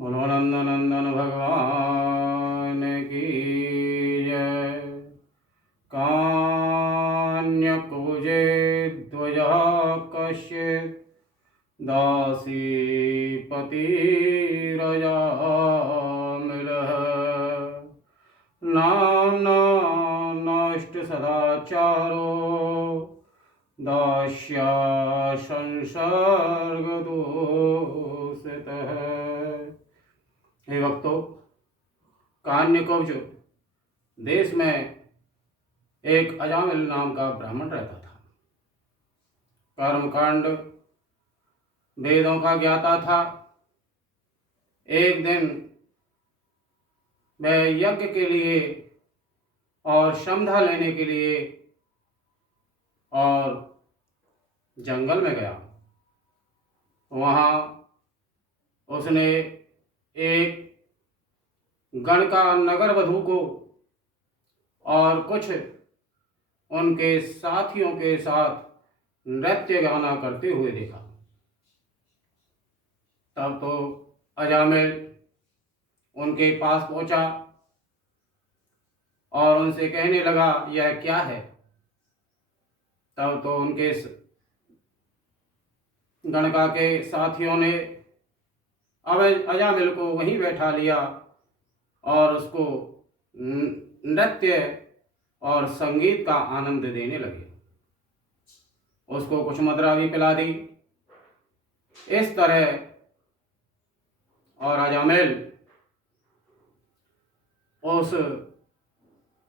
बोलो नंदनंदन भगवान की जय। कान्यकुजे ध्वजः कश्चित् दासीपतिरजामिलः नाम्ना नष्ट सदाचारो दास्या संसर्गदूषितः। हे भक्तों, कान्यकुब्ज देश में एक अजामिल नाम का ब्राह्मण रहता था। कर्मकांड वेदों का ज्ञाता था। एक दिन वह यज्ञ के लिए और श्रमधा लेने के लिए और जंगल में गया। वहाँ उसने एक गण का नगर वधू को और कुछ उनके साथियों के साथ नृत्य गाना करते हुए देखा। तब तो अजामिल उनके पास पहुंचा और उनसे कहने लगा, यह क्या है? तब तो उनके गणका के साथियों ने अब अजामिल को वहीं बैठा लिया और उसको नृत्य और संगीत का आनंद देने लगे। उसको कुछ मदिरा भी पिला दी। इस तरह और अजामिल उस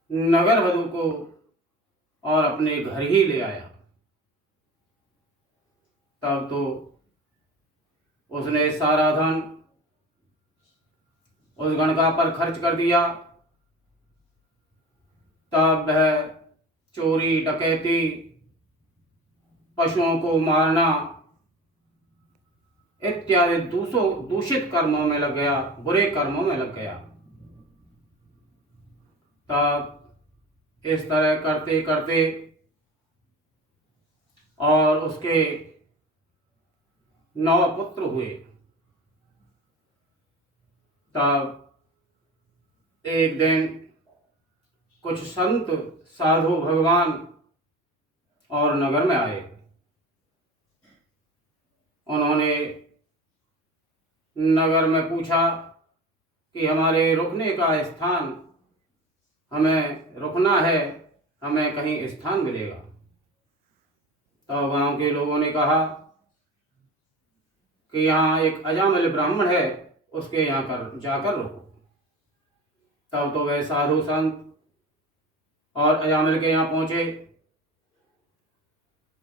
नगर वधू को और अपने घर ही ले आया। तब तो उसने सारा धन उस गणका पर खर्च कर दिया। तब वह चोरी, डकैती, पशुओं को मारना इत्यादि दूषित कर्मों में लग गया, बुरे कर्मों में लग गया। तब इस तरह करते करते और उसके 9 पुत्र हुए। तब एक दिन कुछ संत साधु भगवान और नगर में आए। उन्होंने नगर में पूछा कि हमारे रुकने का स्थान, हमें रुकना है, हमें कहीं स्थान मिलेगा। तो गांव के लोगों ने कहा कि यहाँ एक अजामिल ब्राह्मण है, उसके यहाँ कर जाकर रुको। तब तो वह साधु संत और अजामिल के यहाँ पहुंचे।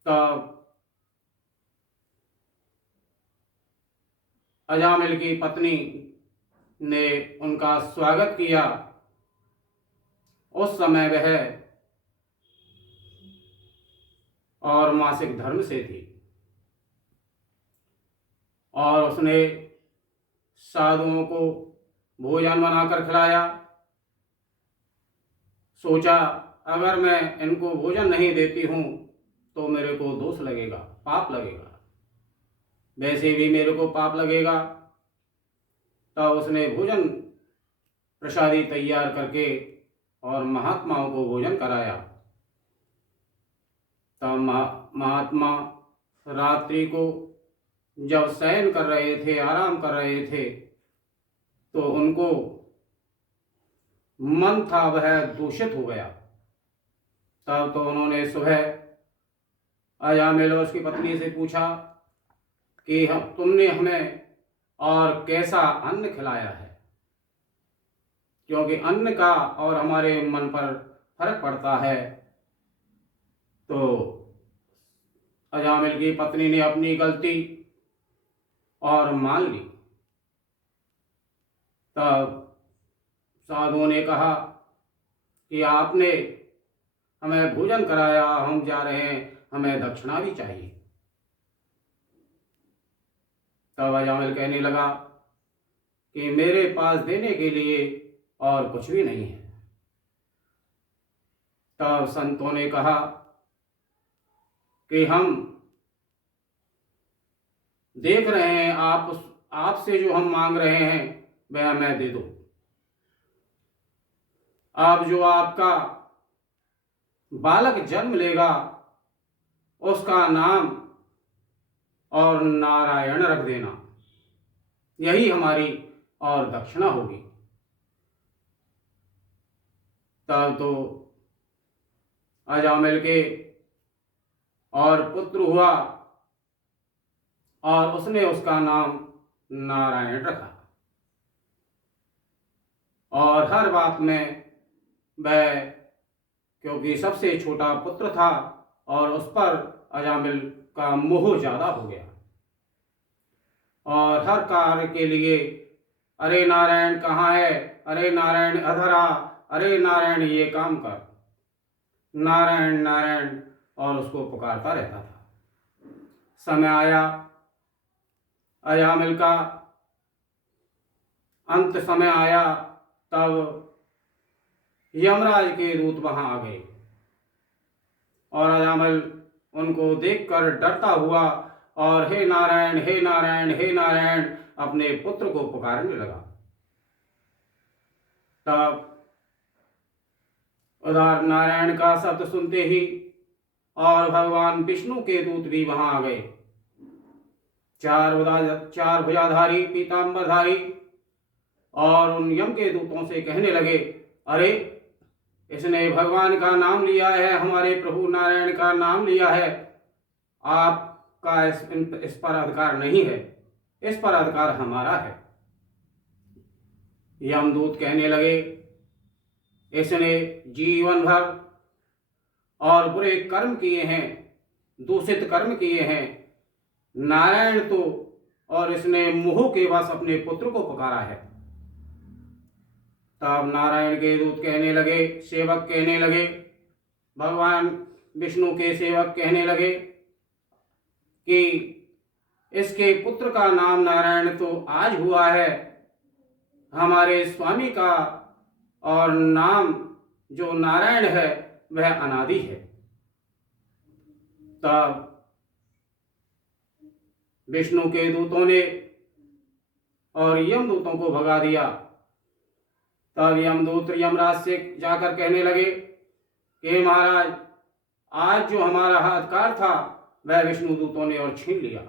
तब अजामिल की पत्नी ने उनका स्वागत किया। उस समय वह और मासिक धर्म से थी और उसने साधुओं को भोजन बनाकर खिलाया। सोचा, अगर मैं इनको भोजन नहीं देती हूँ तो मेरे को दोष लगेगा, पाप लगेगा, वैसे भी मेरे को पाप लगेगा। तब उसने भोजन प्रसादी तैयार करके और महात्माओं को भोजन कराया। तब महात्मा रात्रि को जब शयन कर रहे थे, आराम कर रहे थे, तो उनको मन था वह दूषित हो गया। तब तो उन्होंने सुबह अजामिल और उसकी पत्नी से पूछा कि तुमने हमें और कैसा अन्न खिलाया है, क्योंकि अन्न का और हमारे मन पर फर्क पड़ता है। तो अजामिल की पत्नी ने अपनी गलती और मान ली। तब साधुओं ने कहा कि आपने हमें भोजन कराया, हम जा रहे हैं, हमें दक्षिणा भी चाहिए। तब अजामिल कहने लगा कि मेरे पास देने के लिए और कुछ भी नहीं है। तब संतों ने कहा कि हम देख रहे हैं आप आपसे जो हम मांग रहे हैं वह हमें दे दो। अब जो आपका बालक जन्म लेगा उसका नाम और नारायण रख देना, यही हमारी और दक्षिणा होगी। तब तो अजामिल के और पुत्र हुआ और उसने उसका नाम नारायण रखा। और हर बात में वह, क्योंकि सबसे छोटा पुत्र था और उस पर अजामिल का मोह ज्यादा हो गया, और हर कार्य के लिए अरे नारायण कहाँ है, अरे नारायण अधरा, अरे नारायण ये काम कर, नारायण नारायण, और उसको पुकारता रहता था। समय आया अजामिल का, अंत समय आया, तब यमराज के दूत वहां आ गए और अजामिल उनको देखकर डरता हुआ और हे नारायण हे नारायण हे नारायण अपने पुत्र को पुकारने लगा। तब उधर नारायण का शब्द सुनते ही और भगवान विष्णु के दूत भी वहां आ गए, चार भुजाधारी पीतांबरधारी, और उन यम के दूतों से कहने लगे, अरे इसने भगवान का नाम लिया है, हमारे प्रभु नारायण का नाम लिया है, आपका इस पर अधिकार नहीं है, इस पर अधिकार हमारा है। यमदूत कहने लगे, इसने जीवन भर और बुरे कर्म किए हैं, दूषित कर्म किए हैं, नारायण तो, और इसने मोह के वश अपने पुत्र को पुकारा है। तब नारायण के दूत कहने लगे, सेवक कहने लगे, भगवान विष्णु के सेवक कहने लगे कि इसके पुत्र का नाम नारायण तो आज हुआ है, हमारे स्वामी का और नाम जो नारायण है वह अनादि है। तब विष्णु के दूतों ने और यमदूतों को भगा दिया। तब यमदूत यमराज से जाकर कहने लगे कि महाराज, आज जो हमारा अधिकार था वह विष्णु दूतों ने और छीन लिया,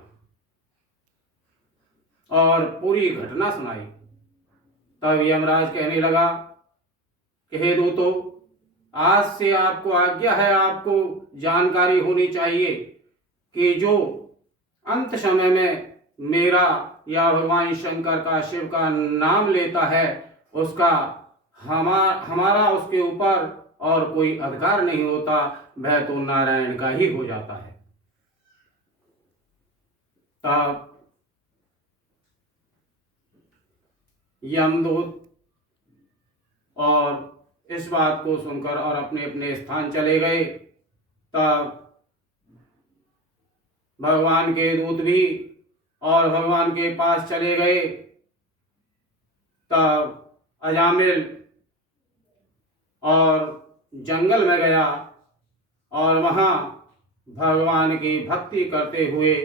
और पूरी घटना सुनाई। तब यमराज कहने लगा कि हे दूतों, आज से आपको आज्ञा है, आपको जानकारी होनी चाहिए कि जो अंत समय में मेरा या भगवान शंकर का, शिव का नाम लेता है, उसका हमारा उसके ऊपर और कोई अधिकार नहीं होता, वह तो नारायण का ही हो जाता है। तब यमदूत और इस बात को सुनकर और अपने अपने स्थान चले गए। तब भगवान के दूत भी और भगवान के पास चले गए। तब अजामिल और जंगल में गया और वहाँ भगवान की भक्ति करते हुए,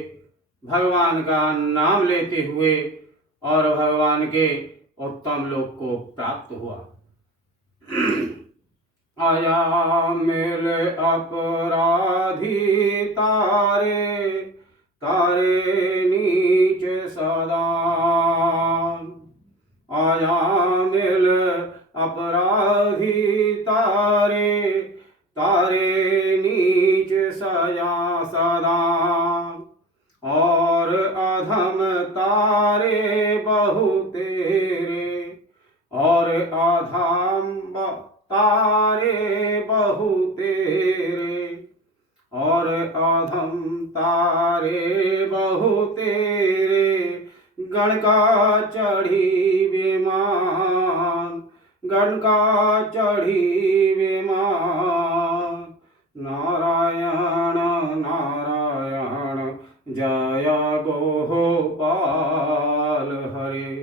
भगवान का नाम लेते हुए और भगवान के उत्तम लोक को प्राप्त हुआ। अजामिल अपराधी तारे, तारे नीच सदा, अजामिल अपराधी तारे, तारे नीच सजा सदा, और अधम तारे बहु तेरे, और अधम तारे बहु तेरे, और अधम तारे बहु तेरे, गण का चढ़ी विमान, गण का चढ़ी विमान, नारायण नारायण जय गोपाल हरे,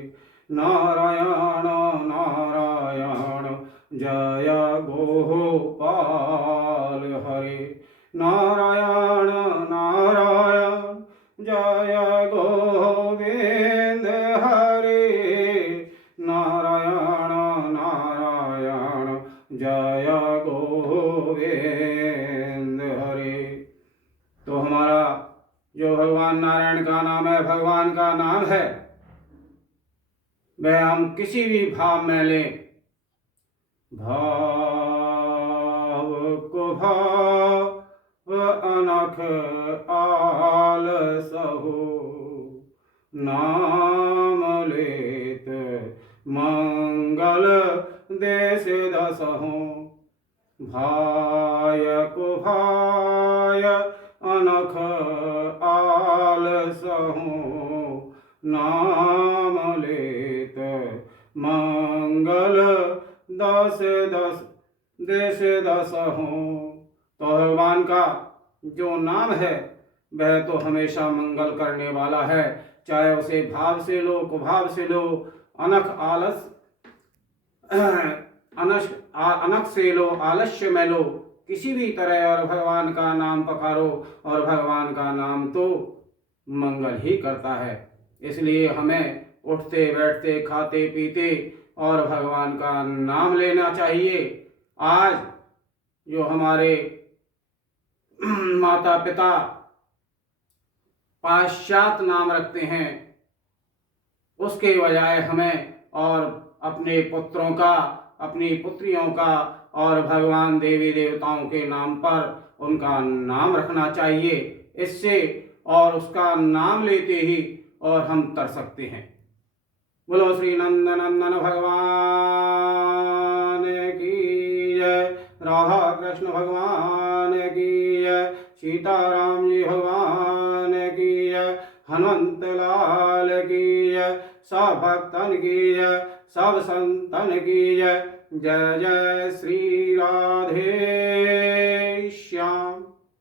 नारायण नारायण जय गोपाल हरे, नारायण नारायण जय गोविंद नाम है, भगवान का नाम है, वह हम किसी भी भाव में लें, भाव को भाव अनख आलस हो, नाम लेत मंगल देश दस हो, भाय को भाय अनख आलस हो, नाम लेत मंगल दस देश दस हो। तो भगवान का जो नाम है वह तो हमेशा मंगल करने वाला है, चाहे उसे भाव से लो, कुभाव से लो, अनख आलस अनख से लो, आलस्य में लो, किसी भी तरह, और भगवान का नाम पकारो, और भगवान का नाम तो मंगल ही करता है। इसलिए हमें उठते बैठते खाते पीते और भगवान का नाम लेना चाहिए। आज जो हमारे माता पिता पाश्चात्य नाम रखते हैं, उसके बजाय हमें और अपने पुत्रों का, अपनी पुत्रियों का और भगवान देवी देवताओं के नाम पर उनका नाम रखना चाहिए। इससे और उसका नाम लेते ही और हम तर सकते हैं। बोलो श्री नंदनंदन भगवान की जय, राधा कृष्ण भगवान की जय, सीताराम जी भगवान की जय, हनुमंत लाल की जय, सब भक्तन की जय, सब संतन की जय। जय जय श्री राधे